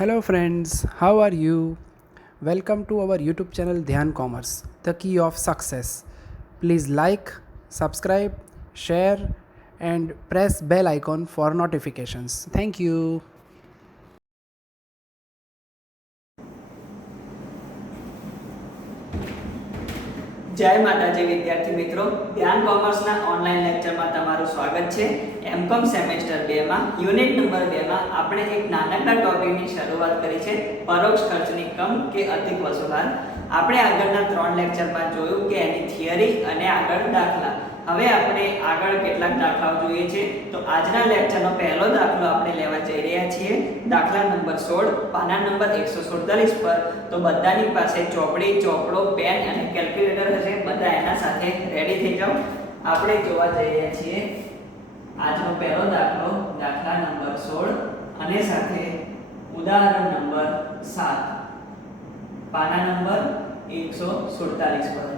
Hello, friends. How are you? Welcome to our YouTube channel Dhyan Commerce, the key of success. Please like, subscribe, share, and press bell icon for notifications. Thank you. જય માતાજી વિદ્યાર્થી મિત્રો, ધ્યાન કોમર્સના online લેક્ચરમાં તમારું સ્વાગત છે. MCom semester 2 માં યુનિટ નંબર 2 માં આપણે એક નાનકડા ટોપિકની શરૂઆત કરી છે, પરોક્ષ ખર્ચની કમ કે અધિક વસૂલાત. આપણે આગળના 3 લેક્ચરમાં જોયું કે એની થિયરી અને આગળ દાખલા. હવે આપણે આગળ કેટલાક દાખલાઓ જોઈએ છે. તો આજના લેક્ચરનો પહેલો દાખલો આપણે લેવા જઈ રહ્યા છીએ, દાખલા નંબર 16, પાના નંબર 147 પર. તો બધાની પાસે ચોપડી, ચોપડો, પેન અને કેલ્ક્યુલેટર હશે. બધા એના સાથે રેડી થઈ જાઓ. આપણે જોવા જઈ રહ્યા છીએ આજનો પહેલો દાખલો, દાખલા નંબર 16 અને સાથે ઉદાહરણ નંબર 7, પાના નંબર 147 પર.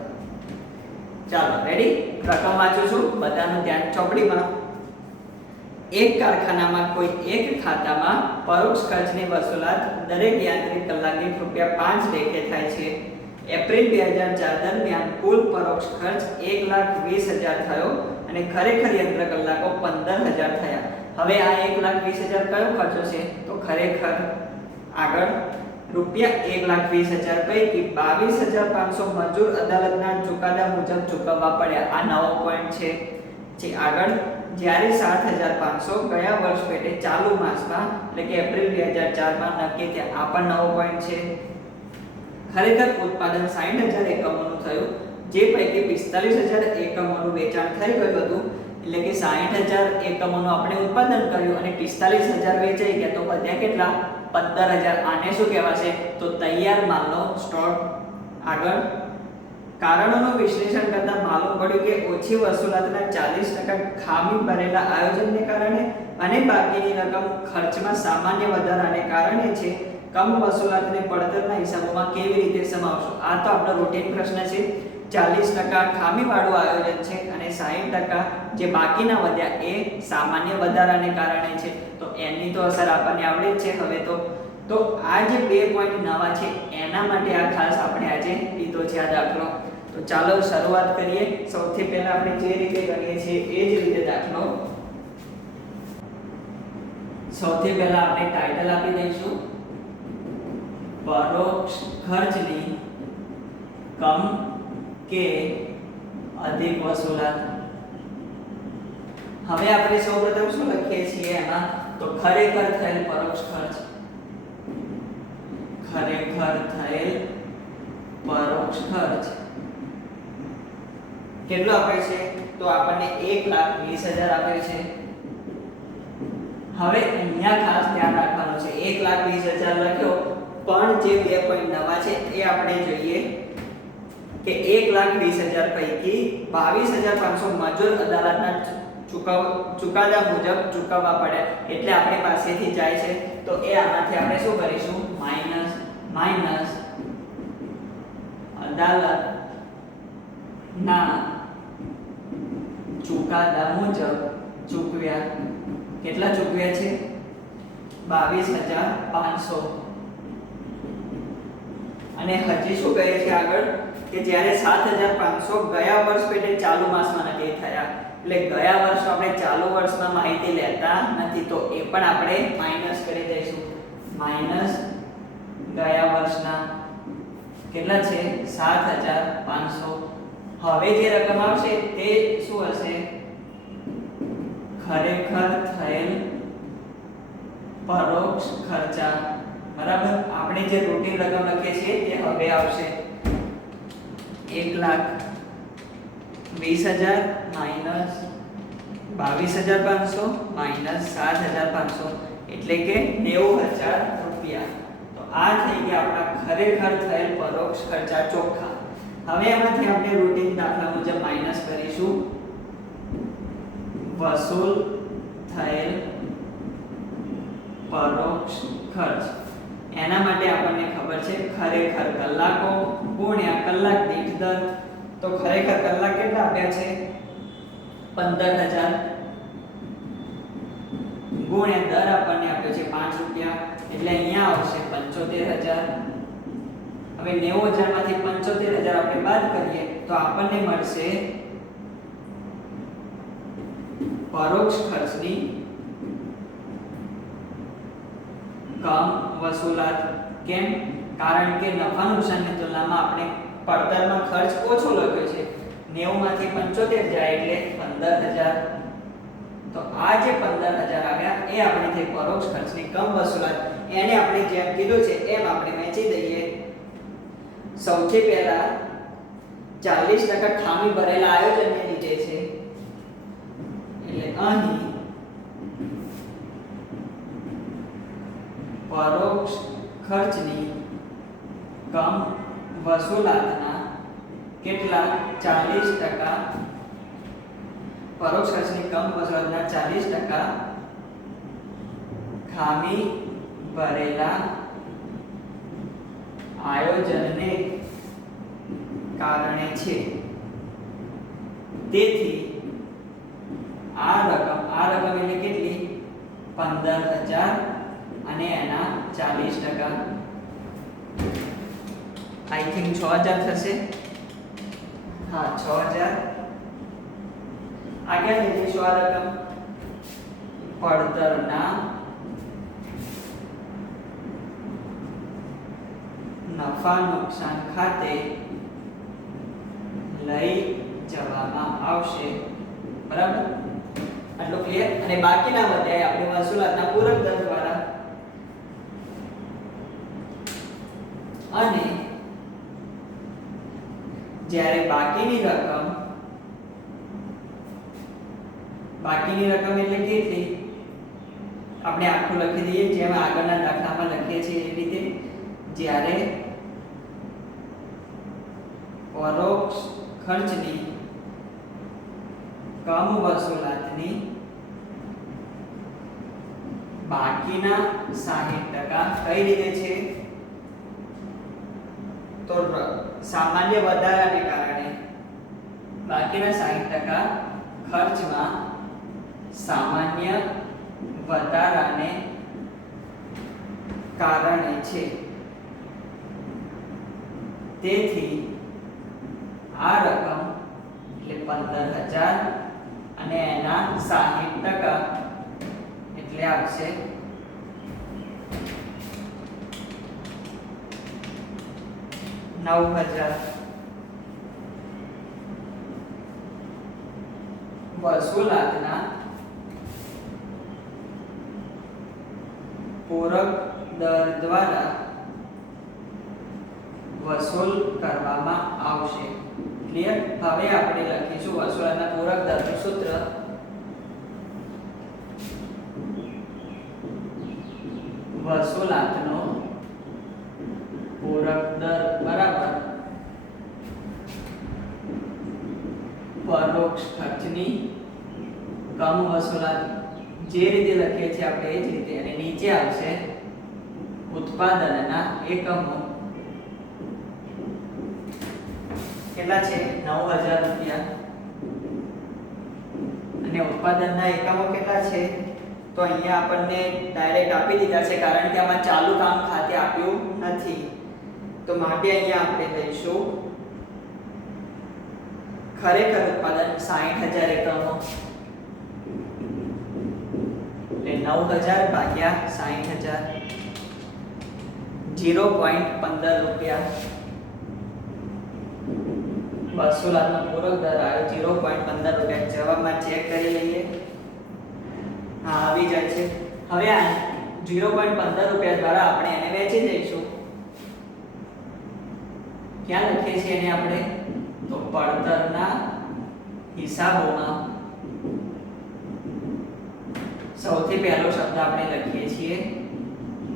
ચાલો રેડી. રકમ વાંચું છું, બધાનું ધ્યાન ચોપડીમાં. એક કારખાનામાં કોઈ એક ખાતામાં પરોક્ષ ખર્ચની વસૂલાત દરેક યાંત્રિક કલાક દીઠ ₹5 લેખે થાય છે. એપ્રિલ 2004 દરમિયાન કુલ પરોક્ષ ખર્ચ 1,20,000 થયો અને ખરેખર યંત્ર કલાકો 15,000 થયા. હવે આ 1,20,000 કયો ખર્ચો છે? તો ખરેખર આગળ ₹1,20,000 પૈકી 22,500 મજૂર અદાલતના ચુકાદા મુજબ ચૂકવવા પડ્યા. આ નવો પોઈન્ટ છે. જે આગળ જ્યારે 7,500 ગયા વર્ષ પેટે ચાલુ માસમાં એટલે કે એપ્રિલ 2004 માં નક્કી થયા. આ પણ નવો પોઈન્ટ છે. ખરેખર ઉત્પાદન 60,000 એકમોનું થયું, જે પૈકી 45,000 એકમોનું વેચાણ થઈ ગયું હતું. એટલે કે 60,000 એકમોનું આપણે ઉત્પાદન કર્યું અને 45,000 વેચાઈ ગયા. તો વધ્યા કેટલા? 15,000. આને શું કહેવાશે? તો તૈયાર માલનો સ્ટોક. આગળ કારણોનું વિશ્લેષણ કરતા માલુમ પડ્યું કે ઓછી વસૂલાતના 40% ખામી ભરેલા આયોજનને કારણે અને બાકીની રકમ ખર્ચમાં સામાન્ય વધારાને કારણે છે. કમ વસૂલાતને પડતરના હિસાબોમાં કેવી રીતે સમાવશો? આ તો આપણો રૂટીન પ્રશ્ન છે. 40% ખામીવાળું આયોજન છે અને 60% જે બાકીના વધ્યા એ સામાન્ય વધારાને કારણે છે. તો એની તો અસર આપણને આવડે જ છે. હવે તો આ જે 2 પોઈન્ટ નવા છે એના માટે આ ખાસ આપણે આજે લીધો છે આ દાખલો. તો ચાલો શરૂઆત કરીએ. સૌથી પહેલા આપણે જે રીતે કરીએ છીએ એ જ રીતે દાખલો. સૌથી પહેલા આપણે ટાઇટલ આપી દઈશું, પરોક્ષ ખર્ચની કમ કે અધિક વસૂલાત. હવે આપણે સૌપ્રથમ શું લખીએ છીએ એમાં? તો ખરેખર થયેલ પરોક્ષ ખર્ચ. ખરેખર થયેલ પરોક્ષ ખર્ચ કેટલો આપે છે? તો આપણને 1,20,000 આપે છે. હવે અહીંયા ખાસ ધ્યાન રાખવાનું છે, 1,20,000 લખ્યો, પણ જે 2 પોઈન્ટ નવા છે એ આપણે જોઈએ કે 1,20,000 પૈકી 22,500 મજૂર અદાલતના ચુકાદા મુજબ ચૂકવવા પડ્યા. એટલે આપણી પાસેથી જાય છે. તો એ આમાંથી આપણે શું કરીશું? માઈનસ અદાલતના ચુકાદા મુજબ ચૂકવ્યા. કેટલા ચૂકવ્યા છે? 22,500. અને હજી શું કહે છે આગળ? કે જ્યારે 7,500 ગયા વર્ષ પેટે ચાલુ માસમાં નક્કી થયા. એટલે ગયા વર્ષ આપણે ચાલુ વર્ષમાં માહિતી લેતા નથી, તો એ પણ આપણે માઈનસ કરી દઈશું. માઈનસ ગયા વર્ષના કેટલા છે? 7,500. હવે જે રકમ આવશે તે શું હશે? ખરેખર થયેલ પરોક્ષ ખર્ચા. બરાબર. આપણે જે રૂટીન રકમ લખીએ છીએ તે હવે આવશે 1,20,000 માઈનસ 22,500 માઈનસ 7,500 એટલે કે 90,000 રૂપિયા. તો આ થઈ ગયા આપણા ખરેખર થયેલ પરોક્ષ ખર્ચા ચોખ્ખા. હવે એમાંથી આપણે રૂટીન દાખલા મુજબ માઈનસ કરીશું વસૂલ થયેલ પરોક્ષ ખર્ચ. એના માટે આપણને ખબર છે ખરેખર કલાકો ગુણ્યા કલાક દીઠ દર. તો ખરેખર કલાક કેટલા આપ્યા છે? 15,000 ગુણ્યા દર આપણને આપ્યો છે ₹5. એટલે અહીંયા આવશે 75000. હવે 90000 માંથી 75000 આપણે બાદ કરીએ તો આપણને મળશે પરોક્ષ ખર્ચની કમ વસૂલાત. કેમ? કારણ કે નફા નુકસાનની તુલનામાં આપણે પડતરમાં ખર્ચ ઓછો લખ્યો છે. 90 માંથી 75 જાય એટલે 15000. તો આ જે 15000 આવ્યા એ આપણે થઈ પરોક્ષ ખર્ચની કમ વસૂલાત. એને આપણે જેમ કીધું છે એમ આપણે વહેંચી દઈએ. સૌથી પહેલા 40% ખામી ભરેલા આયોજનને લીધે છે એટલે અહીં પરોક્ષ ખર્ચની કમ વસૂલાતના કેટલા 40%, પરોક્ષ ખર્ચની કમ વસૂલાતના 40% ખામી ભરેલા આયોજનને કારણે છે. તેથી આ રકમ એટલે કેટલી? 15000 અને એના 40%, આઈ થિંક 6000 થશે. હા, 6000. આગળ લઈ જઈશું આ રકમ પડતરના નફા નુકસાન ખાતે લઈ જવામાં આવશે. બરાબર? આટલું ક્લિયર? અને બાકીના બધાય આપણે વસૂલાતના પૂરક દર દ્વારા અને જ્યારે બાકીની રકમ એટલે કેટલી? આપણે આખું લખી દઈએ જેમ આગળના દાખલામાં લખીએ છીએ એ રીતે. જ્યારે પરોક્ષ ખર્ચની કમ વસૂલાતની બાકીના 60% કઈ રીતે છે? તો સામાન્ય વધારાને કારણે બાકીના 60% ખર્ચમાં સામાન્ય વધારાને કારણે છે. તેથી આ રકમ એટલે 15000 અને એના 60% એટલે આવશે 9000. વસૂલાતના પૂરક દર દ્વારા વસૂલ કરવામાં આવશે. ક્લિયર? હવે આપણે લખીશું વસૂલાતના પૂરક દરનું સૂત્ર. વસૂલાતનો પૂરક દર બરાબર પરોક્ષ ખર્ચની કમ વસૂલાત. જે રીતે લખીએ છીએ આપણે એ જ રીતે. અને નીચે આવશે ઉત્પાદનના એકમો. કેટલા છે? 9000 રૂપિયા. અને ઉત્પાદનના એકમો કેટલા છે? તો અહીંયા આપણને ડાયરેક્ટ આપી દીધા છે કારણ કે આમાં ચાલુ કામ ખાતે આપ્યું નથી. તો માટે અહીંયા આપણે લઈશું ખરેખર ઉત્પાદન 60000 એકમો. એટલે 9000 ભાગ્યા 60000 0.15 રૂપિયા. વસૂલાતનો પૂરક દર આવ્યો 0.15 રૂપિયા. જવાબમાં ચેક કરી લઈએ. હા, આવી જાય છે. હવે આ 0.15 રૂપિયા દ્વારા આપણે એને વેચી દઈશું. ક્યાં લખીએ છીએ એને આપણે? તો પડતરના હિસાબોમાં સૌથી પહેલો શબ્દ આપણે લખીએ છીએ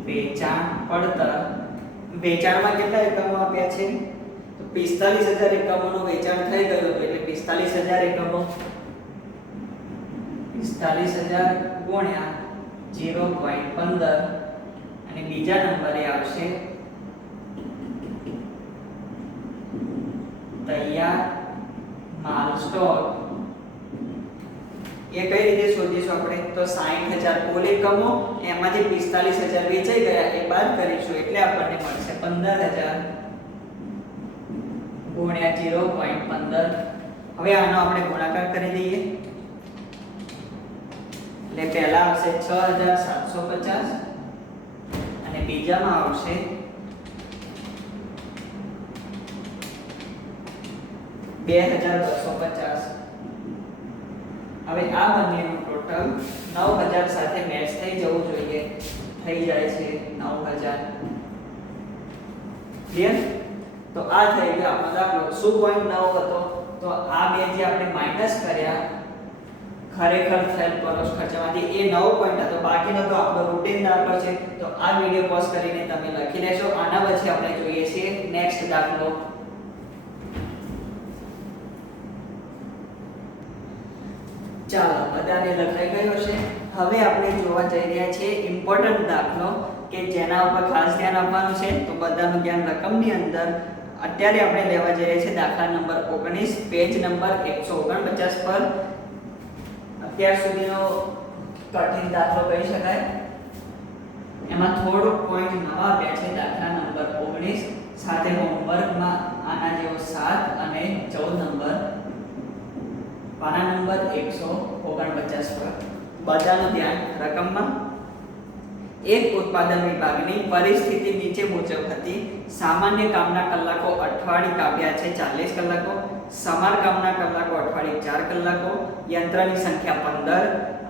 વેચાણ પડતર. વેચાણમાં કેટલા એકમો આપ્યા છે? તો 45000 એકમોનું વેચાણ થઈ ગયું હતું એટલે 45000 એકમો. 45000 ગુણ્યા 0.15 અને બીજા નંબરે આવશે તૈયાર માલ સ્ટોક એ કઈ રીતે શોધીશું આપણે? તો 60,000 કુલ એકમો, એમાંથી 45,000 વેચાઈ ગયા એ બાદ કરીશું એટલે આપણને મળશે 15,000 ગુણ્યા 0.15. હવે આનો આપણે ગુણાકાર કરી દઈએ એટલે પહેલા આવશે 6,750 અને બીજામાં આવશે 2,250. હવે આ બંનેનું ટોટલ 9,000 સાથે મેચ થઈ જવું જોઈએ. થઈ જાય છે 9,000. ક્લિયર? તો આ થઈ ગયો આપણો દાખલો. શું 0.9 હતો? તો આ બે જે આપણે માઈનસ કર્યા ખરેખર થયેલ પરોક્ષ ખર્ચમાંથી એ 9 પોઈન્ટ હતો, બાકીનો તો આપણો રૂટીન દાખલો છે. તો આ વિડિયો પોઝ કરીને તમે લખી લેશો. આના પછી આપણે જોઈએ છીએ નેક્સ્ટ દાખલો. ચાલો, બધાને લખાઈ ગયો છે. હવે આપણે જોવા જઈ રહ્યા છીએ ઇમ્પોર્ટન્ટ દાખલો કે જેના ઉપર ખાસ ધ્યાન આપવાનું છે. તો બધાનું ધ્યાન રકમની અંદર અત્યારે આપણે લેવા જઈ રહ્યા છીએ દાખલા નંબર 19, પેજ નંબર 149 પર. અત્યાર સુધીનો કઠિન દાખલો કહી શકાય. એમાં થોડોક પોઈન્ટ નવા આપ્યા છે. દાખલા નંબર 19 સાથે હોમવર્કમાં આના જેવો 7 અને 14 નંબર પાના નંબર 149 પર. બધાનું ધ્યાન રકમમાં. એક ઉત્પાદન વિભાગની પરિસ્થિતિ નીચે મુજબ હતી. સામાન્ય કામના કલાકો અઠવાડિયે કાપ્યા છે 40 કલાકો, સમારકામના કલાકો અઠવાડિયે 4 કલાકો, યંત્રની સંખ્યા 15,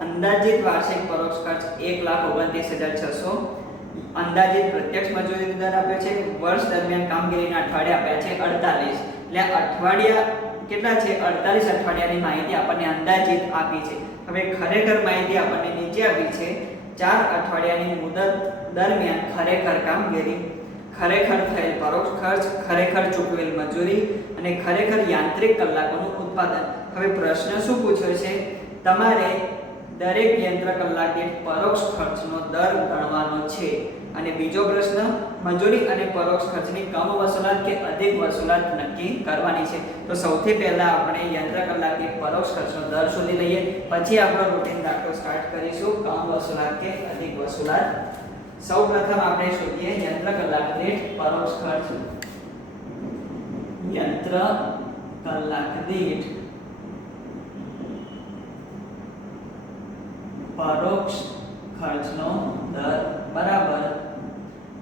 અંદાજિત વાર્ષિક પરોક્ષ ખર્ચ 1,29,600, અંદાજિત પ્રત્યક્ષ મજૂરી દર આપ્યો છે. વર્ષ દરમિયાન કામગીરીના અઠવાડિયા આપ્યા છે 48. એટલે અઠવાડિયા કેટલા છે? 48 અઠવાડિયાની માહિતી આપણને અંદાજિત આપી છે. હવે ખરેખર માહિતી આપણને નીચે આપી છે. 4 અઠવાડિયાની મુદત દરમિયાન ખરેખર કામગીરી, ખરેખર થયેલ પરોક્ષ ખર્ચ, ખરેખર ચૂકવેલ મજૂરી અને ખરેખર યાંત્રિક કલાકોનું ઉત્પાદન. હવે પ્રશ્ન શું પૂછ્યો છે? તમારે દરેક યંત્ર કલાક દીઠ પરોક્ષ ખર્ચનો દર ગણવાનો છે. અને બીજો પ્રશ્ન, મજૂરી અને પરોક્ષ ખર્ચની કમ વસૂલાત કે અધિક વસૂલાત નક્કી કરવાની છે. તો સૌથી પહેલા આપણે યંત્ર કલાક દીઠ પરોક્ષ ખર્ચનો દર શોધી લઈએ, પછી આપણો રૂટીન દાખલો સ્ટાર્ટ કરીશું કમ વસૂલાત કે અધિક વસૂલાત. સૌપ્રથમ આપણે શોધીએ યંત્ર કલાક દીઠ પરોક્ષ ખર્ચ. યંત્ર કલાક દીઠ પરોક્ષ ખર્ચનો દર બરાબર.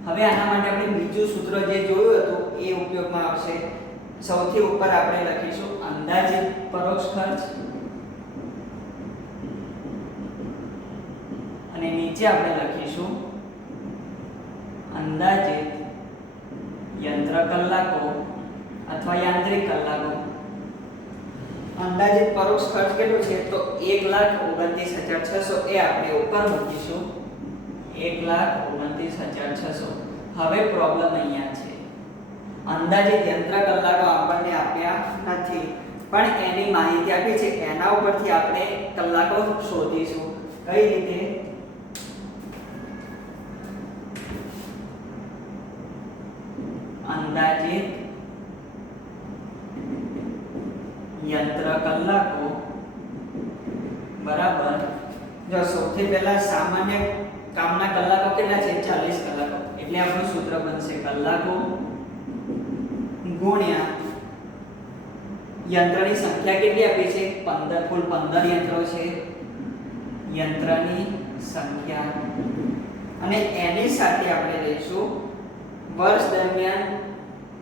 હવે આના માટે આપણે બીજું સૂત્ર જે જોયું હતું એ ઉપયોગમાં આવશે. સૌથી ઉપર આપણે લખીશું અંદાજિત પરોક્ષ ખર્ચ અને નીચે આપણે લખીશું અંદાજિત યંત્ર કલાકો અથવા યાંત્રિક કલાકો. અંદાજિત પરોક્ષ ખર્ચ કેટલો છે? તો 1,29,600 એ આપણે ઉપર મૂકીશું 1,29,600. હવે પ્રોબ્લેમ અહીંયા છે. અંદાજિત યંત્ર કલાકો આપણને આપ્યા નથી, પણ એની માહિતી આપી છે. એના ઉપરથી આપણે કલાકો શોધીશું. કઈ રીતે? અંદાજિત યંત્ર કલાકો બરાબર. જો સૌથી પહેલા સામાન્ય કામના કલાકો કેટલા છે? 40 કલાકો. એટલે આપણું સૂત્ર બનશે કલાકો ગુણ્યા યંત્રની સંખ્યા કેટલી આપી છે? 15. કુલ 15 યંત્રો છે. યંત્રની સંખ્યા અને એની સાથે આપણે લઈશું વર્ષ દરમિયાન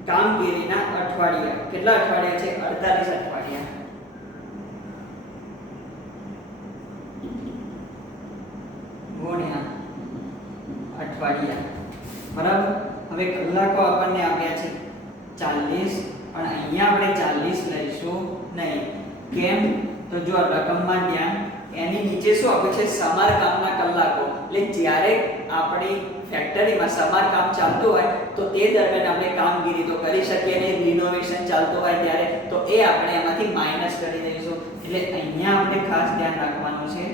કામગીરીના અઠવાડિયા. કેટલા અઠવાડિયા છે? 48 અઠવાડિયા. ગુણ્યા અઠવાડિયા બરાબર. હવે કલાકો આપણને આપ્યા છે 40, પણ અહીંયા આપણે 40 લઈશું નહીં. કેમ? તો જો રકમમાં ધ્યાન, એની નીચે શું આપ્યું છે? સમારકામના કલાકો. એટલે જ્યારે આપણી ફેક્ટરીમાં સમારકામ ચાલતું હોય તો તે દરમિયાન આપણે કામગીરી તો કરી શકીએ ને, રિનોવેશન ચાલતું હોય ત્યારે તો એ આપણે એમાંથી માઈનસ કરી દઈશું. એટલે અહીંયા આપણે ખાસ ધ્યાન રાખવાનું છે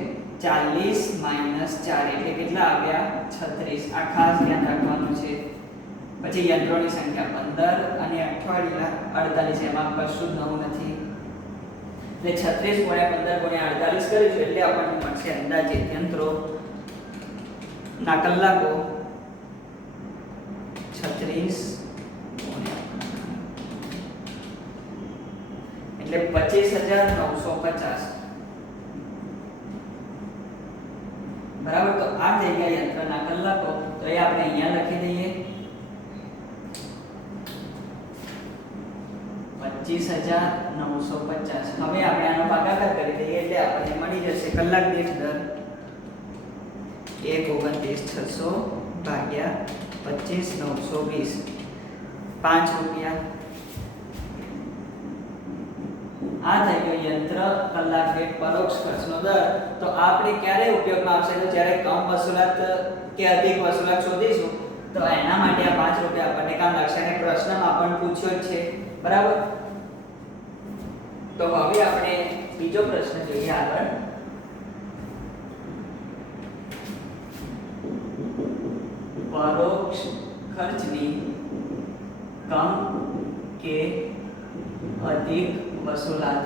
40 માઈનસ 4 એટલે કેટલા આવ્યા? 36. આ ખાસ ધ્યાન રાખવાનું છે. પછી યંત્રોની સંખ્યા 15 અને અઠવાડિયા 48. એમાં કશું જ નવું નથી. એટલે 36 ગુણ્યા 15 ગુણ્યા 48 કરીશું એટલે આપણને મળશે અંદાજિત યંત્રો ના કલાકો 36 ગુણ્યા એટલે 25950 બરાબર. તો આ થઈ ગયા યંત્રના કલાકો. તો એ આપણે અહીંયા લખી દઈએ 25950. હવે આપણે આનો ભાગાકાર કરી દઈએ એટલે આપણને મળી જશે કલાક દીઠ દર 129,600 ભાગ્યા 25,920 5 રૂપિયા. આ થઈ ગયો યંત્ર કલાક દીઠ પરોક્ષ ખર્ચનો દર. તો આપણે ક્યારે ઉપયોગમાં આવશે? તો જ્યારે કમ વસૂલાત કે અધિક વસૂલાત શોધીશું તો એના માટે આ 5 રૂપિયા આપણને કામ લાગશે. અને પ્રશ્નમાં પણ પૂછ્યો જ છે, બરાબર. તો હવે આપણે બીજો પ્રશ્ન જોઈએ આગળ. પરોક્ષ ખર્ચની કમ કે અધિક વસૂલાત,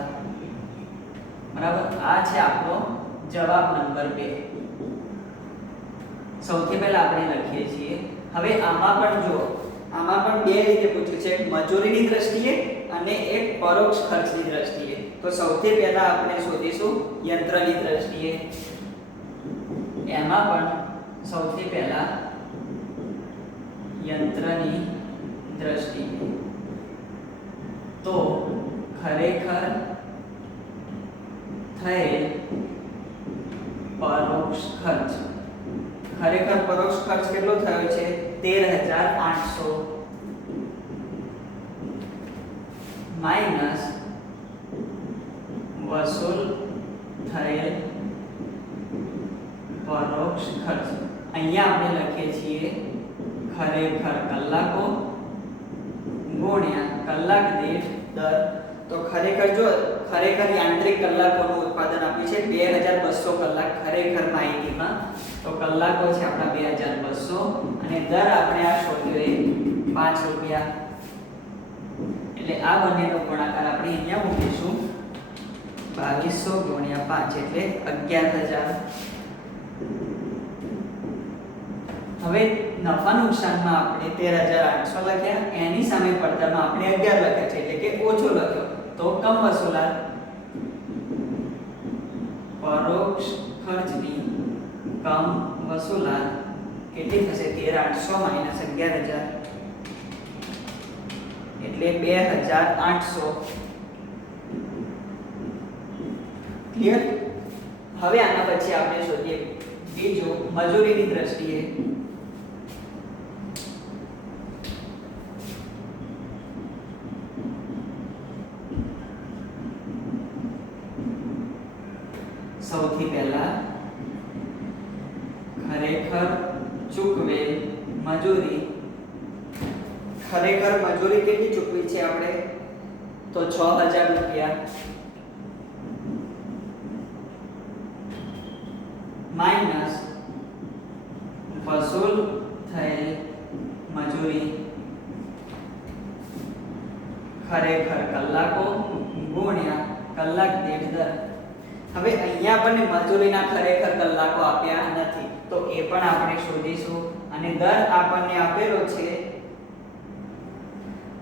બરાબર. આ છે આપણો જવાબ નંબર 2. સૌથી પહેલા આપણે લખીએ છીએ. હવે આમાં પણ જુઓ, આમાં પણ બે રીતે પૂછ્યું છે, એક મજૂરીની દ્રષ્ટિએ અને એક પરોક્ષ ખર્ચની દ્રષ્ટિએ. તો સૌથી પહેલા આપણે શોધીશું યંત્રની દ્રષ્ટિએ. એમાં પણ સૌથી પહેલા યંત્રની દ્રષ્ટિએ તો ખરેખર થયેલ પરોક્ષ ખર્ચ, ખરેખર પરોક્ષ ખર્ચ કેટલો થયો છે? 13,800 માઈનસ વસૂલ થયેલ પરોક્ષ ખર્ચ. અહીંયા આપણે લખીએ છીએ ખરેખર કલાકો ગુણ્યા કલાક દીઠ દર. તો ખરેખર જો ખરેખર યાંત્રિક કલાકોનું ઉત્પાદન આપ્યું છે 2200 કલાક ખરેખર માહિતીમાં. તો કલાકો છે આપણા 2200 અને દર આપણે આ શોધ્યો એ 5 રૂપિયા. એટલે આ બંનેનો ગુણાકાર આપણે અહીંયા મૂકીશું 2200 ગુણ્યા 5 એટલે 11000. હવે નફા નુકસાનમાં આપણે 13,800 લખ્યા, એની સામે પડતરમાં આપણે 11 લખ્યા છે એટલે કે ઓછો લખ્યો. તો કમ વસૂલાત પરોક્ષ ખર્ચની કમ વસૂલાત કેટલી થશે? 13,800 માઈનસ 11,000 એટલે 2,800. ક્લિયર? હવે આના પછી આપણે શોધીએ બીજું મજૂરીની દ્રષ્ટિએ. સૌથી પહેલા ખરેખર ચૂકવેલ મજૂરી. ખરેખર મજૂરી કેટલી ચૂકવી છે આપણે? તો 6,000 રૂપિયા માઈનસ વસૂલ થયેલ મજૂરી ખરેખર કલાકો ગુણ્યા કલાક દીઠ દર. હવે અહીંયા આપણને મજૂરીના ખરેખર કલાકો આપ્યા નથી તો એ પણ આપણે શોધીશું. અને દર આપણને આપેલો છે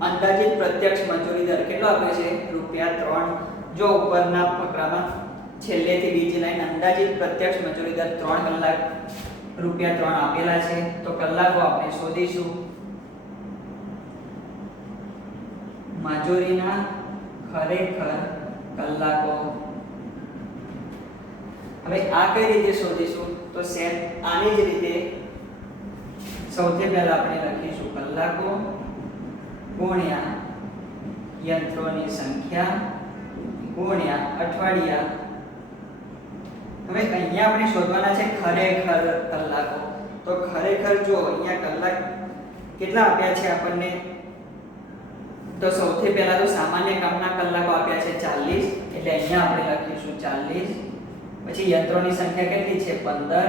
અંદાજિત પ્રત્યક્ષ મજૂરી દર કેટલો આપ્યો છે? ₹3. જો ઉપરના ફકરામાં છેલ્લેથી બીજી લાઈન અંદાજિત પ્રત્યક્ષ મજૂરી દર 3 કલાક ₹3 આપેલા છે. તો કલાકો આપણે શોધીશું. મજૂરીના ખરેખર કલાકો. હવે આ કઈ રીતે શોધીશું? તો સેમ આની જ રીતે સૌથી પહેલા આપણે લખીશું કલાકો ગુણ્યા યંત્રોની સંખ્યા ગુણ્યા અઠવાડિયા. હવે અહીંયા આપણે શોધવાના છે ખરેખર કલાકો. તો ખરેખર જો અહીંયા કલાક કેટલા આપ્યા છે આપણને? તો સૌથી પહેલા તો સામાન્ય કામના કલાકો આપ્યા છે 40 એટલે અહીંયા આપણે લખીશું 40. પછી યંત્રોની સંખ્યા કેટલી છે? 15.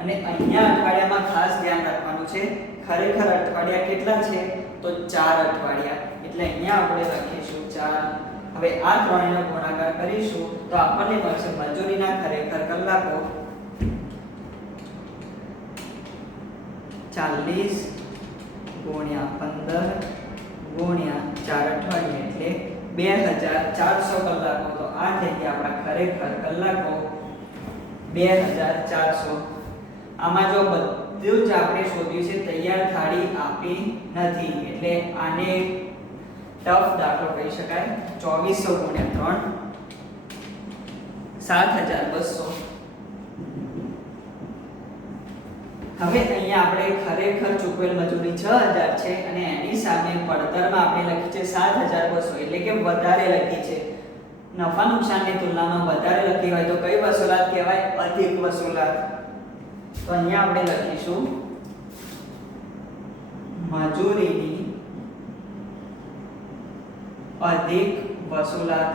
અને અહીંયા અઠવાડિયામાં ખાસ ધ્યાન રાખવાનું છે ખરેખર અઠવાડિયા કેટલા છે? તો 4 અઠવાડિયા એટલે અહીંયા આપણે લખીશું 4 હવે આ ત્રણેયનો ગુણાકાર કરીશું તો આપણને મળશે મજૂરીના ખરેખર કલાકો 40 ગુણ્યા 15 ગુણ્યા 4 અઠવાડિયા એટલે 2400 કલાકો. તો આ થઈ ગયા આપણા ખરેખર કલાકો 2400. આમાં જો બધું જ આપણે શોધ્યું છે, તૈયાર થાળી આપી નથી એટલે આને ટફ દાખલો કહી શકાય. 2400 ગુણ્યા 3 7200. હવે અહીંયા આપણે ખરેખર ચૂકવેલ મજૂરી 6000 છે અને એની સામે પડતરમાં આપણે લખી છે 7200 એટલે કે વધારે લખી છે. નફા નુકસાનની તુલનામાં વધારે લખી હોય તો કઈ વસૂલાત કહેવાય? અધિક વસૂલાત. તો અહીંયા આપણે લખીશું મજૂરીની અધિક વસૂલાત.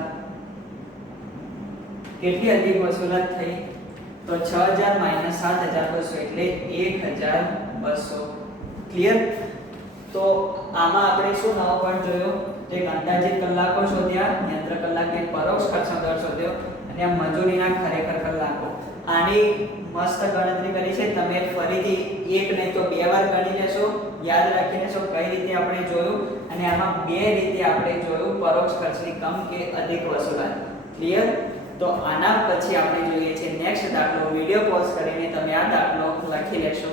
કેટલી અધિક વસૂલાત થઈ? તો 6000 - 7200 એટલે 1200. ક્લિયર? તો આમાં આપણે શું નવો પોઈન્ટ જોયો? તો એક અંદાજિત કલાકો શોધ્યા, યંત્ર કલાકે પરોક્ષ ખર્ચનો દર શોધ્યો અને આ મજૂરીના ખરેખર કલાકો. આની મસ્ત ગણતરી કરી છે. તમે ફરીથી એક નહીં તો બે વાર ગણી લેશો, યાદ રાખી લેશો કઈ રીતે આપણે જોયું. અને આમાં બે રીતે આપણે જોયું, પરોક્ષ ખર્ચની કમ કે અધિક વસૂલાત. ક્લિયર? તો આના પછી આપણે જોઈએ છે નેક્સ્ટ દાખલો. વિડિયો પોઝ કરીને તમે આ દાખલો લખી લેશો.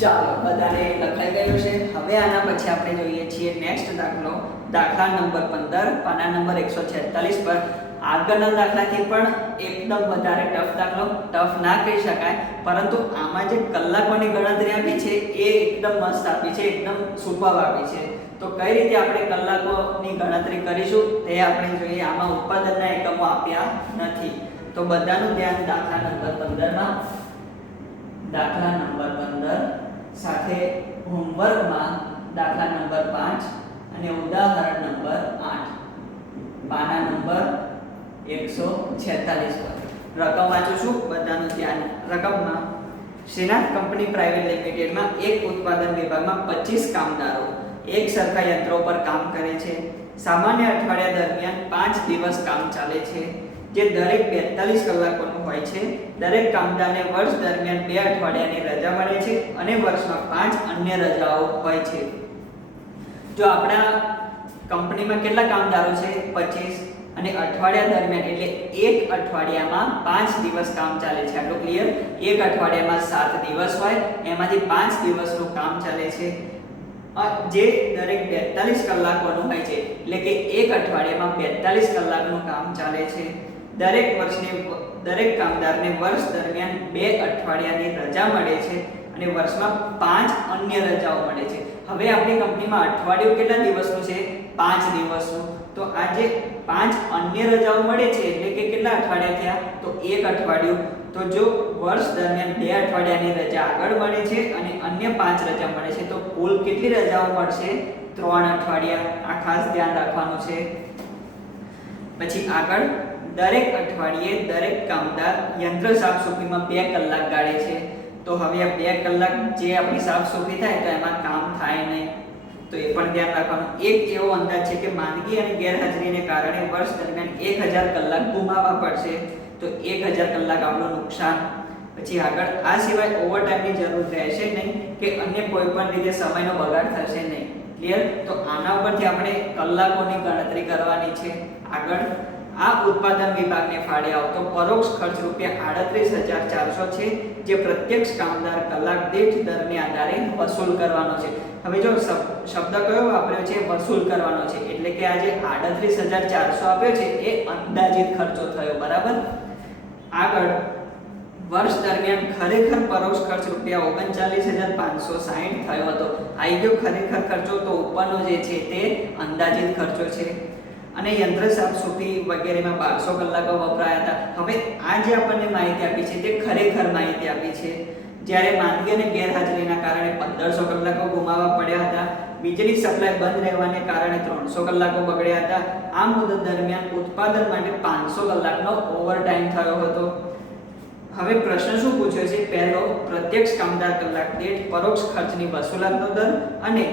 ચાલો, બધાને લખાઈ ગયું છે. હવે આના પછી આપણે જોઈએ છીએ નેક્સ્ટ દાખલો, દાખલા નંબર 15 પાના નંબર 146 પર. આગળના દાખલાથી પણ એકદમ વધારે ટફ દાખલો, ટફ ના કહી શકાય, પરંતુ આમાં જે કલાકોની ગણતરી આપી છે એ એકદમ મસ્ત આપી છે, એકદમ સુપર આપી છે. તો કઈ રીતે આપણે કલાકોની ગણતરી કરીશું તે આપણે જોઈએ. આમાં ઉત્પાદનના એકમો આપ્યા નથી. તો બધાનું ધ્યાન દાખલા નંબર 15 માં. દાખલા નંબર 15 સાથે હોમવર્કમાં દાખલા નંબર 5 અને ઉદાહરણ નંબર 8 પાના નંબર 146 પર. રકમ વાંચું છું, બધાનું ધ્યાન. રકમમાં શ્રીનાથ કંપની પ્રાઇવેટ લિમિટેડમાં એક ઉત્પાદન વિભાગમાં 25 કામદારો એક સરખા યંત્રો પર કામ કરે છે. સામાન્ય અઠવાડિયા દરમિયાન 5 દિવસ કામ ચાલે છે, જે દરેક 42 કલાકોનું હોય છે. દરેક કામદારને વર્ષ દરમિયાન 2 અઠવાડિયાની રજા મળે છે અને વર્ષમાં 5 અન્ય રજાઓ હોય છે. જો આપણા કંપનીમાં કેટલા કામદારો છે? 25. અને અઠવાડિયા દરમિયાન એટલે એક અઠવાડિયામાં 5 દિવસ કામ ચાલે છે. આટલું ક્લિયર? એક અઠવાડિયામાં 7 દિવસ હોય, એમાંથી 5 દિવસનું કામ ચાલે છે, જે દરેક 42 કલાકોનું હોય છે. એટલે કે એક અઠવાડિયામાં 42 કલાકનું કામ ચાલે છે. દરેક કામદારને વર્ષ દરમિયાન 2 અઠવાડિયાની રજા મળે છે અને વર્ષમાં 5 અન્ય રજાઓ મળે છે. હવે આપણી કંપનીમાં અઠવાડિયું કેટલા દિવસનું છે? 5 દિવસનું. તો આ જે 5 અન્ય રજાઓ મળે છે એટલે કે કેટલા અઠવાડિયા થયા? તો એક અઠવાડિયું. તો જો વર્ષ દરમિયાન 2 અઠવાડિયાની રજા આગળ મળે છે અને અન્ય 5 રજા મળે છે, તો કુલ કેટલી રજાઓ મળશે? 3 અઠવાડિયા. આ ખાસ ધ્યાન રાખવાનું છે. પછી આગળ, દરેક અઠવાડિયે દરેક કામદાર યંત્ર સાફસૂફીમાં 2 કલાક ગાળે છે. તો હવે આ 2 કલાક જે આપણી સાફસૂફી થાય તો એમાં કામ થાય નહીં, તો એ પણ ધ્યાન રાખવાનું. એક એવો અંદાજ છે કે માંદગી અને ગેરહાજરીને કારણે વર્ષ દરમિયાન 1000 કલાક ગુમાવવા પડશે, તો 1000 કલાક આપણું નુકસાન. પછી આગળ, આ સિવાય ઓવરટાઈમની જરૂર રહેશે નહીં કે અન્ય કોઈ પણ રીતે સમયનો બગાડ થશે નહીં. ક્લિયર? તો આના ઉપરથી આપણે કલાકોની ગણતરી કરવાની છે. આગળ, આ ઉત્પાદન વિભાગને ફાળે આવતો પરોક્ષ ખર્ચ ₹38400 છે, જે પ્રત્યક્ષ કામદાર કલાક દીઠ દરની આધારે વસૂલ કરવાનો છે. હવે જો શબ્દ કયો વાપર્યો છે? વસૂલ કરવાનો છે. એટલે કે આ જે 38400 આપ્યો છે એ અંદાજિત ખર્ચો થયો. બરાબર? આગળ, વર્ષ દરમિયાન ખરેખર પરોક્ષ ખર્ચ ₹39560 થયો હતો. આવી ગયો ખરેખર ખર્ચો, તો ઉપરનો જે છે તે અંદાજિત ખર્ચો છે. અને યંત્ર સાફસૂફી વગેરેમાં 1200 કલાકો વપરાયા હતા. હવે આ જે આપણને માહિતી આપી છે તે ખરેખર માહિતી આપી છે. જ્યારે માંદગી અને ગેરહાજરીના કારણે 1500 કલાકો ગુમાવવા પડ્યા હતા. વીજળી સપ્લાય બંધ રહેવાને કારણે 300 કલાકો બગડ્યા હતા. આ મુદત દરમિયાન ઉત્પાદન માટે 500 કલાકનો ઓવરટાઈમ થયો હતો. હવે પ્રશ્ન શું પૂછ્યો છે? પહેલો, પ્રત્યક્ષ કામદાર કલાક દીઠ પરોક્ષ ખર્ચની વસૂલાતનો દર, અને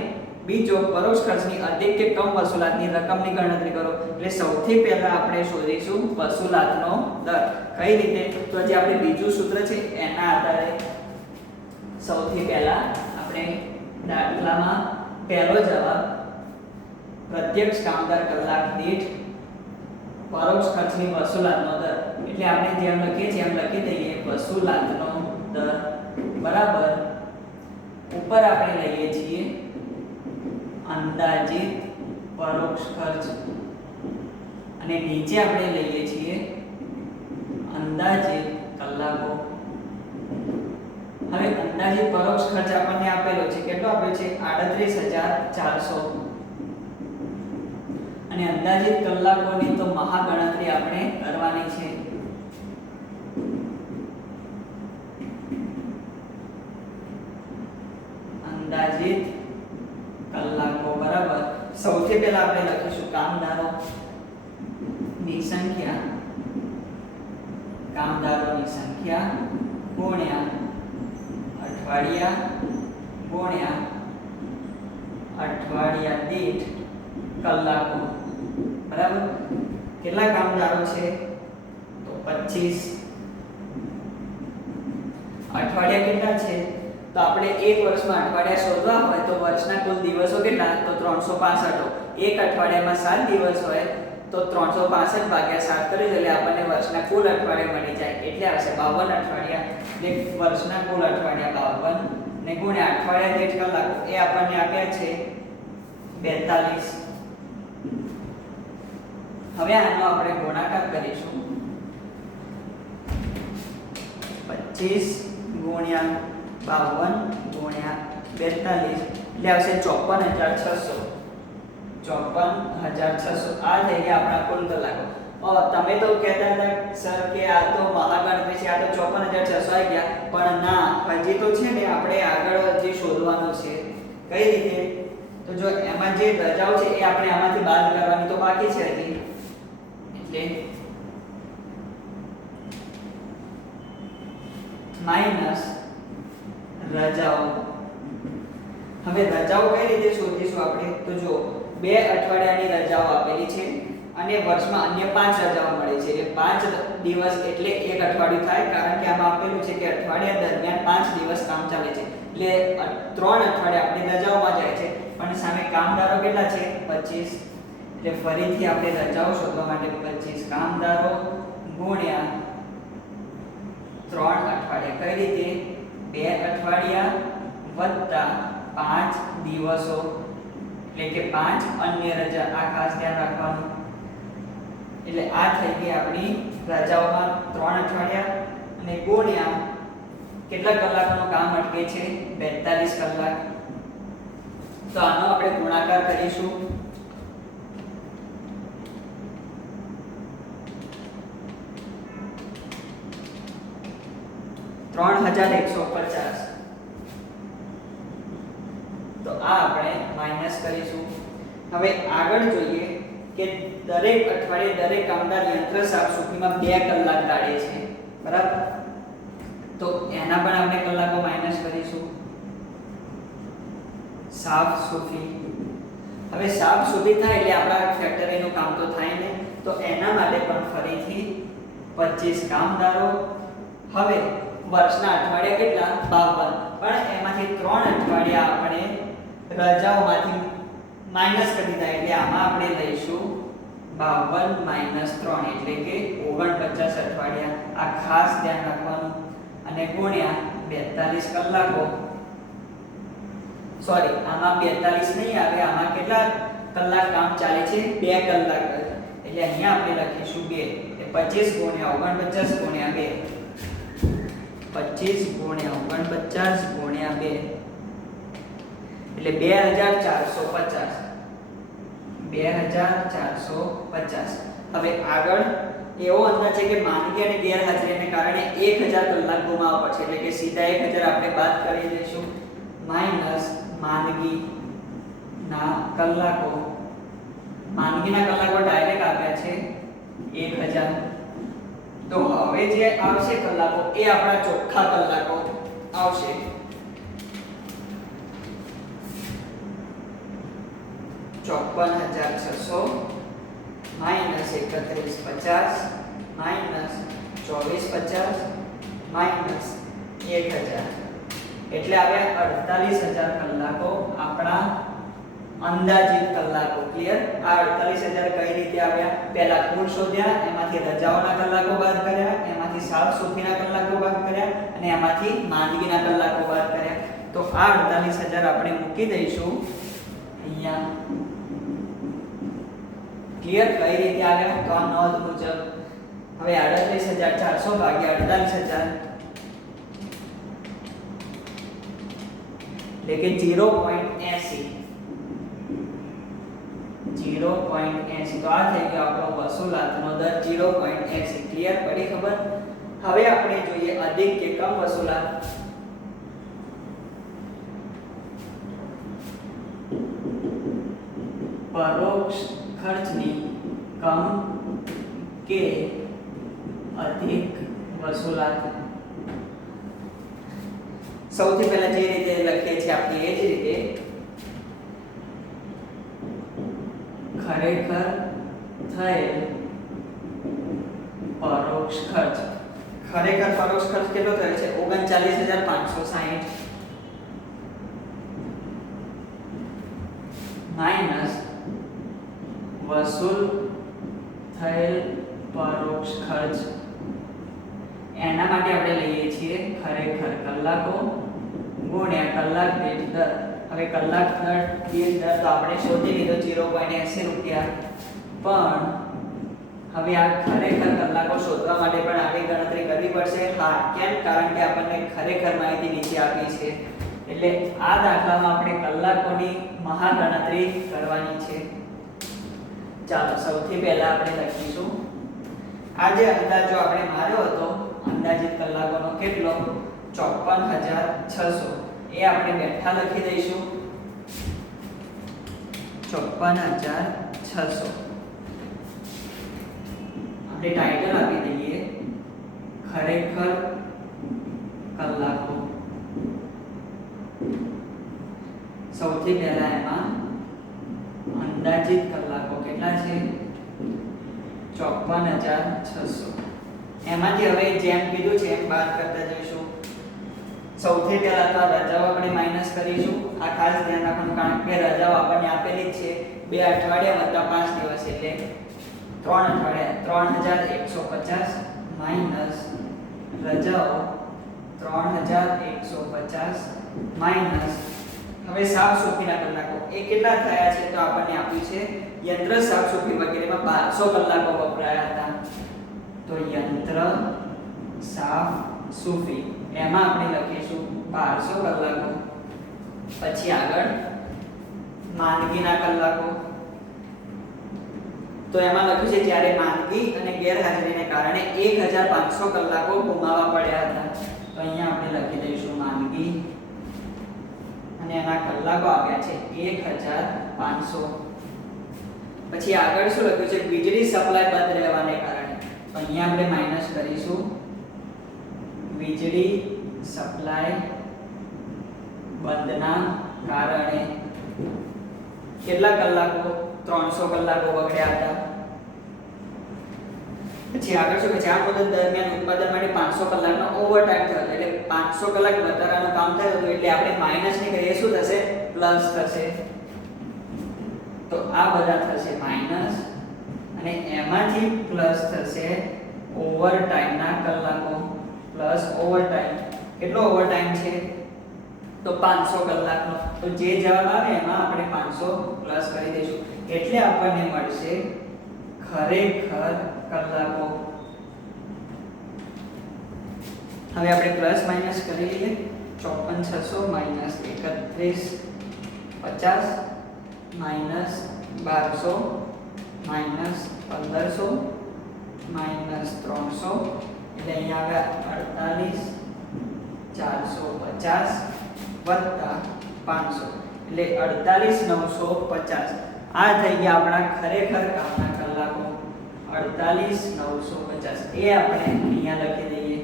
બીજો, પરોક્ષ ખર્ચની અધિક કે કમ વસૂલાતની રકમની ગણતરી કરો. એટલે સૌથી પહેલા આપણે શોધીશું વસૂલાતનો દર. કઈ રીતે? તો જે આપણે બીજું સૂત્ર છે એના આધારે સૌથી પહેલા આપણે દાખલામાં પહેલો જવાબ પ્રત્યક્ષ કામદાર કલાક દીઠ પરોક્ષ ખર્ચની વસૂલાતનો દર, એટલે આપણે જેમ લખીએ છીએ એમ લખી દઈએ વસૂલાતનો દર બરાબર ઉપર આપણે લઈએ છીએ અંદાજિત પરોક્ષ ખર્ચ, અને નીચે આપણે લઈએ છીએ અંદાજિત કલાકો. હવે અંદાજિત પરોક્ષ ખર્ચ આપણને આપેલો છે, કેટલો આપ્યો છે? 38400, અને અંદાજિત કલાકોની તો મહાગણતરી આપણે કરવાની છે. અંદાજિત કલાકો બરાબર સૌથી પહેલા આપણે લખીશું કામદારો ની સંખ્યા, કામદારોની સંખ્યા ગુણ્યા અઠવાડિયા ગુણ્યા અઠવાડિયા દીઠ કલાકો બરાબર. કેટલા કામદારો છે? તો 25. અઠવાડિયા કેટલા છે? તો આપણે એક વર્ષમાં અઠવાડિયા શોધવા હોય તો વર્ષના કુલ દિવસો કેટલા? તો 365. એક અઠવાડિયામાં 7 દિવસ હોય તો 365 ભાગ્યા 7 કરીએ એટલે આપણને વર્ષના કુલ અઠવાડિયા મળી જાય. એટલે આવશે 52 અઠવાડિયા. એટલે વર્ષના કુલ અઠવાડિયા 52 ને ગુણ્યા અઠવાડિયા દીઠ કલાકો, એ આપણને આપ્યા છે 42. હવે આનો આપણે ગુણાકાર કરીશું. 25 ગુણ્યા 52 ગુણ્યા 42 એટલે આવશે 54600. 54600 આ થઈ ગયા આપણા કુલ કલાકો. તમે તો કહેતા હતા સર કે આ તો મહાગણતરી છે, આ તો 54600 આવી ગયા, પણ ના, હજી તો છે ને આપણે આગળ જે શોધવાનું છે. કઈ રીતે? તો જો એમાં જે રજાઓ છે એ આપણે આમાંથી બાદ કરવાની તો બાકી છે હજી, એટલે માઈનસ રજાઓ. હવે રજાઓ કઈ રીતે શોધીશું આપણે? તો જો 2 અઠવાડિયાની રજાઓ આપેલી છે અને વર્ષમાં અન્ય 5 રજાઓ મળે છે, એટલે 5 દિવસ એટલે એક અઠવાડિયું થાય, કારણ કે આમાં આપેલું છે કે અઠવાડિયા દરમિયાન 5 દિવસ કામ ચાલે છે, એટલે 3 અઠવાડિયા આપણી રજાઓમાં જાય છે. પણ સામે કામદારો કેટલા છે? 25. એટલે ફરીથી આપણે રજાઓ શોધવા માટે 25 કામદારો ગુણ્યા 3 અઠવાડિયા. કઈ રીતે? 2 અઠવાડિયા વત્તા 5 દિવસો, એટલે કે 5 અન્ય રજા. આ ખાસ ધ્યાન રાખવાનું. એટલે આ થઈ ગઈ આપણી રજાઓમાં 3 અઠવાડિયા, અને ગુણ્યા કેટલા કલાકનું કામ અટકે છે? 42 કલાક. તો આનો આપણે ગુણાકાર કરીશું. 3150. તો આ આપણે માઈનસ કરીશું. હવે આગળ જોઈએ કે દરેક અઠવાડિયે દરેક કામદાર યંત્ર સાફ સફાઈમાં 2 કલાક ગાળે છે બરાબર. તો એના પણ આપણે કલાકો માઈનસ કરીશું. સાફ સફાઈ, હવે સાફ સફાઈ થાય એટલે આપણા ફેક્ટરીનું કામ તો થાય ને, તો એના માટે પણ ફરીથી 25 કામદારો. હવે વર્ષના અઠવાડિયા કેટલા? 52, પણ એમાંથી 3 અઠવાડિયા આપણે રજાઓમાંથી માઈનસ કરી દીધા, એટલે આમાં આપણે લઈશું 52 - 3 એટલે કે 49 અઠવાડિયા. આ ખાસ ધ્યાન રાખવાનું. અને ગુણ્યા 42 કલાકો. સોરી, આમાં 42 નહીં આવે, આમાં કેટલા કલાક કામ ચાલે છે? 2 કલાક. એટલે અહીંયા આપણે લખીશું 2. એટલે 25 ગુણ્યા 49 ગુણ્યા 2. 25 ગુણ્યા 49 ગુણ્યા 2 એટલે 2450. 2450. હવે આગળ એવો અંદાજ છે કે માંદગી અને ગેરહાજરીને કારણે 1000 કલાક ગુમાવવા પડશે, એટલે કે સીધા 1000 આપણે બાદ કરી દઈશું, માઈનસ માંદગી ના કલાકો. માંદગીના કલાકો ડાયરેક્ટ આપ્યા છે 1000. તો હવે જે આવશે કલાકો એ આપણા ચોખ્ખા કલાકો આવશે. 54,600 માઈનસ 3150 માઈનસ 2450 માઈનસ 1000 એટલે આવ્યા 48,000 કલાકો આપણા અંદાજિત કલાકો. ક્લિયર? આ 48,000 કઈ રીતે આવ્યા? પહેલા કુલ શોધ્યા, એમાંથી રજાઓના કલાકો બાદ કર્યા, એમાંથી સાફ સુફીના કલાકો બાદ કર્યા અને એમાંથી માંદગીના કલાકો બાદ કર્યા. તો આ 48,000 આપણે મૂકી દઈશું અહીંયા. ક્લિયર? કઈ રીતે આવ્યા? તો આ નોંધ મુજબ. હવે 38,400 ભાગ્યા 48,000 એટલે કે 0.80. 0.80 તો આ થઈ ગયો આપણો વસૂલાતનો દર 0.80. ક્લિયર? પડી ખબર? હવે આપણે જોઈએ અધિક કે કમ વસૂલાત. પરોક્ષ ખર્ચની કમ કે અધિક વસૂલાત. સૌથી પહેલા જે રીતે લખીએ છીએ આપણે એ જ રીતે ખરેખર થયેલ પરોક્ષ ખર્ચ. ખરેખર પરોક્ષ ખર્ચ કેટલો થયો છે? 39,560 માઈનસ વસૂલ થયેલ પરોક્ષ ખર્ચ. એના માટે આપણે લઈએ છીએ ખરેખર કલાકો ગુણ્યા કલાક દીઠ દર. હવે કલાક દીઠ દર તો આપણે શોધી લીધો 0.80 રૂપિયા. પણ હવે આ ખરેખર કલાકો શોધવા માટે પણ આવી ગણતરી કરવી પડશે. હા, કેમ? કારણ કે આપણને ખરેખર માહિતી નીચે આપી છે. એટલે આ દાખલામાં આપણે કલાકોની મહાગણતરી કરવાની છે. ચાલો સૌથી પહેલા આપણે લખીશું આ જે અંદાજો આપણે માર્યો હતો અંદાજિત કલાકોનો કેટલો? 54,600. એ આપણે બેઠા લખી દઈશું 54,600. આપણે ટાઇટલ આપી દઈએ ખરેખર કલાકો. સૌથી પહેલા એમાં અંદાજિત કલાકો કેટલા છે? 54,600. એમાંથી હવે જેમ કીધું છે એમ બાદ કરતા જઈશું. સૌથી પહેલા તો રજાઓ આપણે માઈનસ કરીશું. આ ખાસ ધ્યાન રાખવાનું, કારણ કે રજાઓ આપણને આપેલી જ છે 2 અઠવાડિયા વત્તા 5 દિવસ એટલે 3 અઠવાડિયા. 3,150 માઈનસ રજાઓ 3,150 માઈનસ હવે સાફ સુફીના કલાકો એ કેટલા થયા છે? તો આપણને આપ્યું છે યંત્ર સાફ સુફી વગેરેમાં 1200 કલાકો વપરાયા હતા. તો યંત્ર સાફ સુફી એમાં આપણે લખીશું 1200 કલાકો. પછી આગળ માંદગીના કલાકો. તો એમાં લખ્યું છે જ્યારે માંદગી અને ગેરહાજરીને કારણે 1,500 કલાકો ગુમાવવા પડ્યા હતા. તો અહીંયા આપણે લખી દઈશું માંદગી અને એના કલાકો આવ્યા છે 1,500. પછી આગળ શું લખ્યું છે? વીજળી સપ્લાય બંધ રહેવાને કારણે. તો અહીંયા આપણે માઈનસ કરીશું વીજળી સપ્લાય બંધના કારણે કેટલા કલાકો? 300 કલાકો બગડ્યા હતા. પછી આગળ શું કહે છે? આ મુદત દરમિયાન ઉત્પાદન માટે 500 કલાકનો ઓવરટાઈમ થયો એટલે 500 કલાક વધારાનું કામ થયું હતું એટલે આપણે માઈનસ ની કરીએ શું થશે? પ્લસ થશે. તો આ બધા થશે માઈનસ અને એમાંથી પ્લસ થશે ઓવરટાઈમના કલાકો. Plus overtime. કેટલો ઓવરટાઈમ છે? તો 500 કલાકનો. તો જે જવાબ આવે એમાં આપણે 500 પ્લસ કરી દઈશું એટલે આપણને મળશે ખરેખર કલાકો. હવે આપણે પ્લસ માઈનસ કરી લઈએ. 54,600 માઈનસ 31,50 માઈનસ 1200 માઈનસ 1500 માઈનસ 300 એટલે અહીંયા આવે 48,450 વત્તા 500 એટલે 48,950. આ થઈ ગયા આપણા ખરેખર કામના કલાકો. 48,950 એ આપણે અહીંયા લખી દઈએ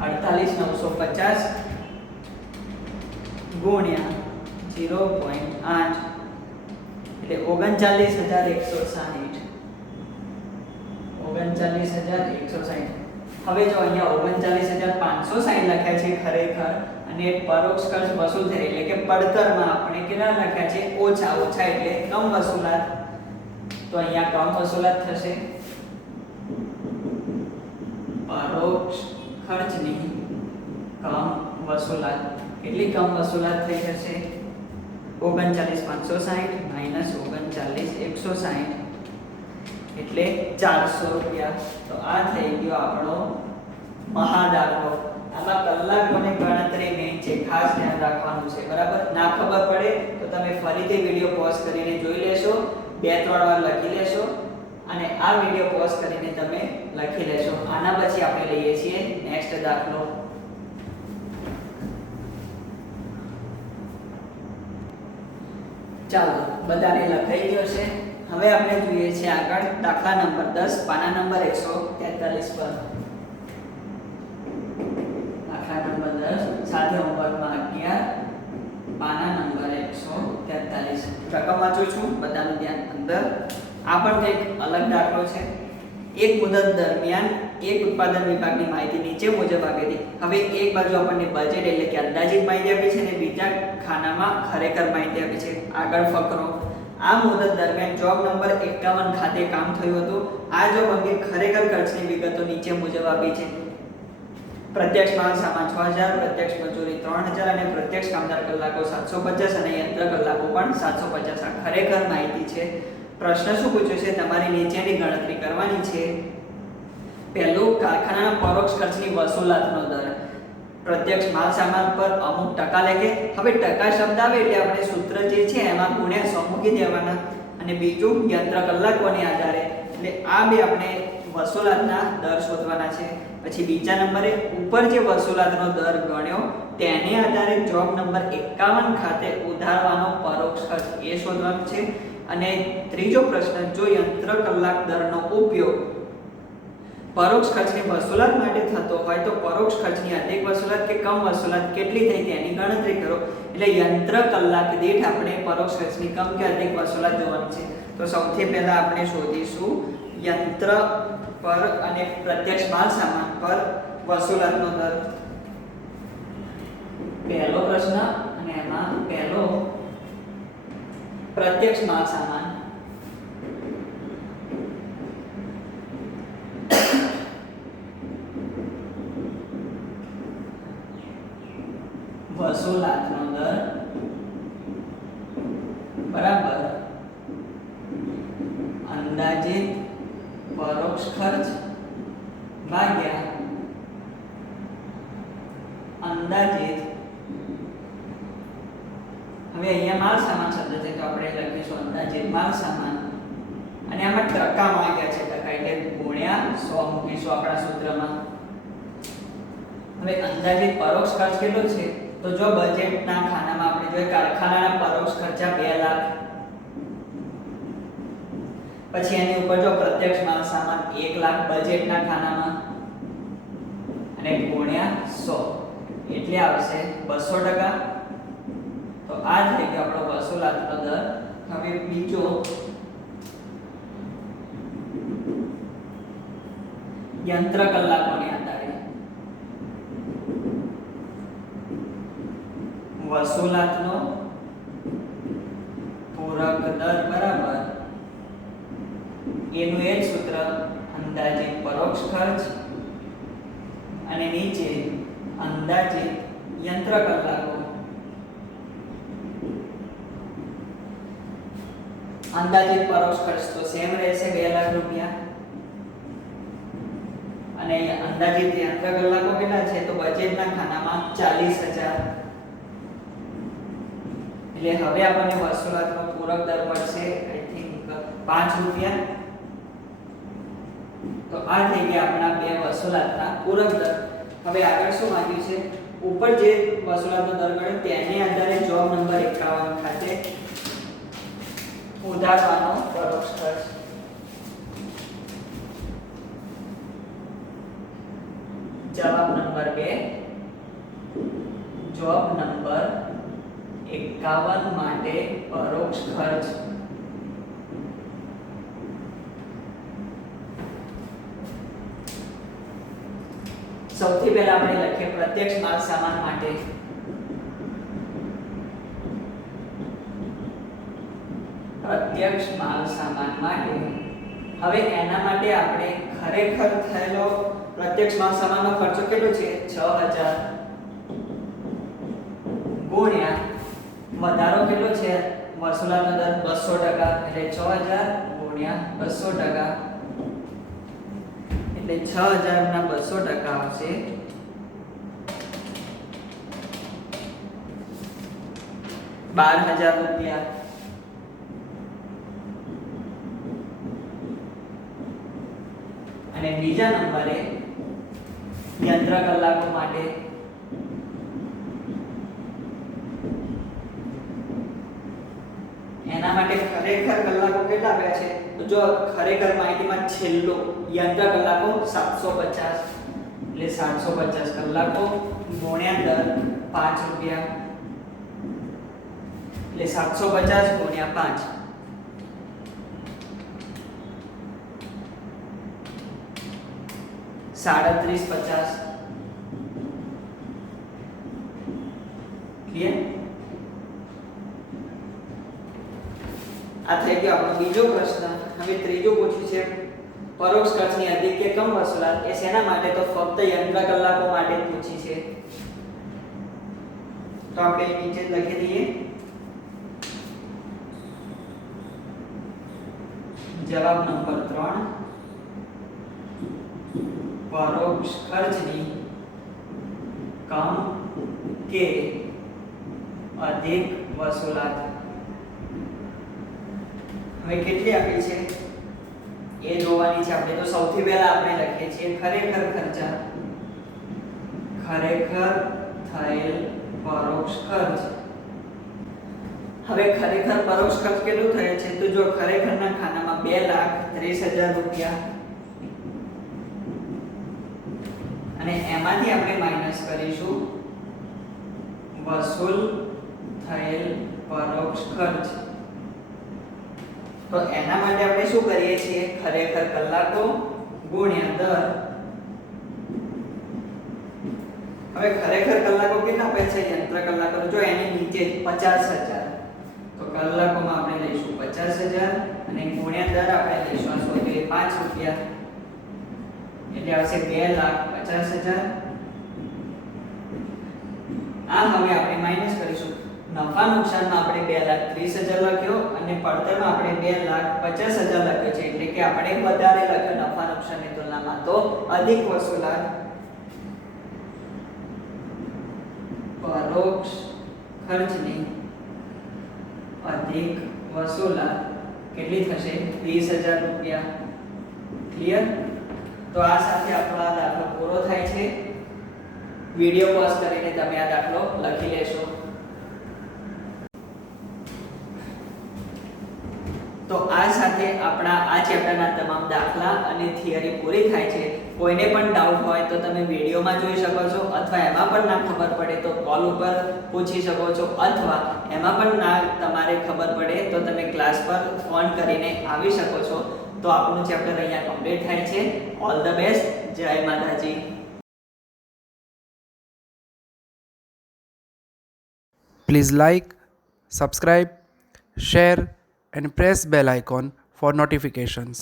48,950 ગુણ્યા 0.8 એટલે 39,160 39,160 હવે જો અહીંયા 39,560 લખ્યા છે ખરેખર અને પરોક્ષ ખર્ચ વસૂલ થયેલ એટલે કે પડતરમાં આપણે કેટલા લખ્યા છે ઓછા એટલે કમ વસૂલાત તો અહીંયા કમ વસૂલાત થશે પરોક્ષ ખર્ચની કમ વસૂલાત કેટલી કમ વસૂલાત થઈ જશે 39,560 માઈનસ 39,160 એટલે 400 રૂપિયા તો આ થઈ ગયો આપણો મહાદાખલો આમાં કલાકોની ગણતરી મેં છે ખાસ ધ્યાન રાખવાનું છે બરાબર ના ખબર પડે તો તમે ફરીથી વિડિયો પોઝ કરીને જોઈ લેશો 2-3 વાર લખી લેશો અને આ વિડિયો પોઝ કરીને તમે લખી લેશો આના પછી આપણે લઈએ છીએ નેક્સ્ટ દાખલો ચાલો બધાને લખાઈ ગયો છે હવે આપણે જોઈએ છે આગળ દાખલા નંબર 10 પાના નંબર 143 પર દાખલા નંબર 10 સાથે હોમવર્કમાં 11 પાના નંબર 143 રકમ વાંચું છું બધાનું ધ્યાન અંદર આ પણ કંઈક અલગ દાખલો છે એક મુદત દરમિયાન એક ઉત્પાદન વિભાગની માહિતી નીચે મુજબ આપી હતી હવે એક બાજુ આપણને બજેટ એટલે કે અંદાજિત માહિતી આપી છે અને બીજા ખાનામાં ખરેખર માહિતી આપી છે આગળ ફકરો આ મુદત દરમિયાન જોબ નંબર 51 ખાતે કામ થયું હતું આ જોબ અંગે ખરેખર ખર્ચની વિગતો નીચે મુજબ આપી છે પ્રત્યક્ષ માલ સામાન 6000 પ્રત્યક્ષ મજૂરી 3000 અને પ્રત્યક્ષ કામદાર કલાકો 750 અને યંત્ર કલાકો પણ 750 આ ખરેખર માહિતી છે પ્રશ્ન શું પૂછ્યો છે તમારી નીચેની ગણતરી કરવાની છે પહેલું કારખાનાના પરોક્ષ ખર્ચની વસૂલાતનો દર પ્રત્યક્ષ માલ સામાન પર અમુક ટકા લેકે હવે ટકા શબ્દ આવે એટલે આપણે સૂત્ર જે છે એમાં ગુણ્યા 100 મૂકી દેવાના અને બીજું યંત્ર કલાકોને આધારે એટલે આ બે આપણે વસૂલાતના દર શોધવાના છે પછી બીજા નંબરે ઉપર જે વસૂલાતનો દર ગણ્યો તેને આધારે જોબ નંબર 51 ખાતે ઉધારવાનો પરોક્ષ ખર્ચ એ શોધવાનો છે અને ત્રીજો પ્રશ્ન જો યંત્ર કલાક દરનો ઉપયોગ પરોક્ષ ખર્ચની વસૂલાત માટે થતો હોય તો પરોક્ષ ખર્ચની અધિક વસૂલાત કે કમ વસૂલાત કેટલી થઈ તેની ગણતરી કરો એટલે યંત્ર કલાક દીઠ આપણે પરોક્ષ ખર્ચની કમ કે અધિક વસૂલાત જોવાની છે તો સૌથી પહેલા આપણે શોધીશું યંત્ર પર અને પ્રત્યક્ષ માલ સામાન પર વસૂલાતનો દર પહેલો પ્રશ્ન અને એમાં પહેલો પ્રત્યક્ષ માલ સામાન વસૂલાતનો દર બરાબર અંદાજિત પરોક્ષ ખર્ચ ભાગ્યા અંદાજિત હવે અહીંયા માલ સામાન શબ્દ છે તો આપણે લખીશું અંદાજિત માલ સામાન અને આમાં ટકા માંગ્યા છે ટકા એટલે ગુણ્યા 100 મૂકીશું આપણા સૂત્રમાં હવે અંદાજિત પરોક્ષ ખર્ચ કેટલો છે તો જો બજેટના ખાનામાં આપણે જોઈએ કારખાનાના પરોક્ષ ખર્ચા 2 લાખ પછી એની ઉપર જો પ્રત્યક્ષ માલ સામાન 1 લાખ બજેટના ખાનામાં અને ગુણ્યા 100 એટલે આવશે 200%. તો આ થઈ ગયો આપણો વસૂલાતનો દર. હવે બીજો યંત્ર કલાકોની આધારે વસૂલાતનો પૂરક દર બરાબર એનું એક સૂત્ર અંદાજિત પરોક્ષ ખર્ચ અને નીચે અંદાજિત યંત્ર કલાકો. અંદાજિત પરોક્ષ ખર્ચ તો સેમ રહેશે 2 લાખ રૂપિયા અને અંદાજિત યંત્ર કલાકો કેટલા છે તો બજેટના ખાનામાં 40000. એટલે હવે આપણને વસૂલાતનો પૂરક દર મળશે આઈ થિંક 5 રૂપિયા. તો આ થઈ ગયા આપણા બે વસૂલાતના પૂરક દર. હવે આગળ શું માંગ્યું છે ઉપર જે વસૂલાતનો દર ગણ્યો તેની આધારે જોબ નંબર 51 ખાતે ઉધારવાનો પરોક્ષ ખર્ચ 51 માટે પરોક્ષ ખર્ચ. સૌથી પહેલા આપણે લખીએ પ્રત્યક્ષ માલ સામાન માટે. પ્રત્યક્ષ માલ સામાન માટે હવે એના માટે આપણે ખરેખર થયેલો પ્રત્યક્ષ માલ સામાનનો ખર્ચો કેટલો છે? 6000 ગુણ્યા વધારો કેટલો છે? વસૂલાતનો દર 200%, એટલે 6000 ગુણ્યા 200%, એટલે 6000 ના 200% આવશે 12000 રૂપિયા. અને બીજા નંબરે યંત્ર કલાકો માટે એના માટે ખરેખર કલાકો કેટલા આપ્યા છે? તો જો ખરેખર માહિતીમાં છેલ્લો યંત્ર કલાકો 750, એટલે 750 કલાકો ગુણ્યા દર 5 રૂપિયા, એટલે 750 ગુણ્યા 5, ₹37.50. ક્લિયર? આ થઈ ગયો આપણો બીજો પ્રશ્ન. હવે ત્રીજો પૂછ્યું છે પરોક્ષ ખર્ચની અધિક કે કમ વસૂલાત. એ શેના માટે? તો ફક્ત યંત્ર કલાકો માટે જ પૂછી છે. તો આપણે નીચે લખી દઈએ જવાબ નંબર 3, પરોક્ષ ખર્ચની કમ કે અધિક વસૂલાત. હવે કેટલી આપી છે એ જોવાની છે આપણે. તો સૌથી પહેલા આપણે લખીએ છીએ ખરેખર ખર્ચા, ખરેખર થયેલ પરોક્ષ ખર્ચ. હવે ખરેખર પરોક્ષ ખર્ચ કેટલું થયો છે? તો જો ખરેખરના ખાનામાં 2,30,000 રૂપિયા, અને એમાંથી આપણે માઈનસ કરીશું વસૂલ થયેલ પરોક્ષ ખર્ચ. તો એના માટે આપણે શું કરીએ છીએ? ખરેખર કલાકો ગુણ્યા દર. હવે ખરેખર કલાકો કેટલા આપે છે? યંત્ર કલાકો જો એની નીચે 50,000, તો કલાકોમાં આપણે લઈશું 50,000 અને ગુણ્યા દર આપણે લઈશું આ શોધીએ 5 રૂપિયા, એટલે આવશે 2,50,000. આ હવે આપણે માઈનસ કરીશું. નફા નુકસાનમાં આપણે 2,30,000 લખ્યો અને પડતરમાં આપણે 2,50,000 લખ્યો છે, એટલે કે આપણે વધારે લખ્યો નફા નુકસાનની તુલનામાં. તો અધિક વસૂલાત પરોક્ષ ખર્ચની અધિક વસૂલાત કેટલી થશે? 20,000 રૂપિયા. ક્લિયર? તો આ સાથે આપણો આ દાખલો પૂરો થાય છે. વિડિયો પોઝ કરીને તમે આ દાખલો લખી લેશો. તો આ સાથે આપણા આ ચેપ્ટરના તમામ દાખલા અને થિયરી પૂરી થાય છે. કોઈને પણ ડાઉટ હોય તો તમે વિડીયોમાં જોઈ શકો છો, અથવા એમાં પણ ના ખબર પડે તો કોલ ઉપર પૂછી શકો છો, અથવા એમાં પણ ના તમારે ખબર પડે તો તમે ક્લાસ પર ફોન કરીને આવી શકો છો. તો આપણું ચેપ્ટર અહીંયા કમ્પ્લીટ થાય છે. All the best. જય માતાજી. Please like, subscribe, share and press bell icon for notifications.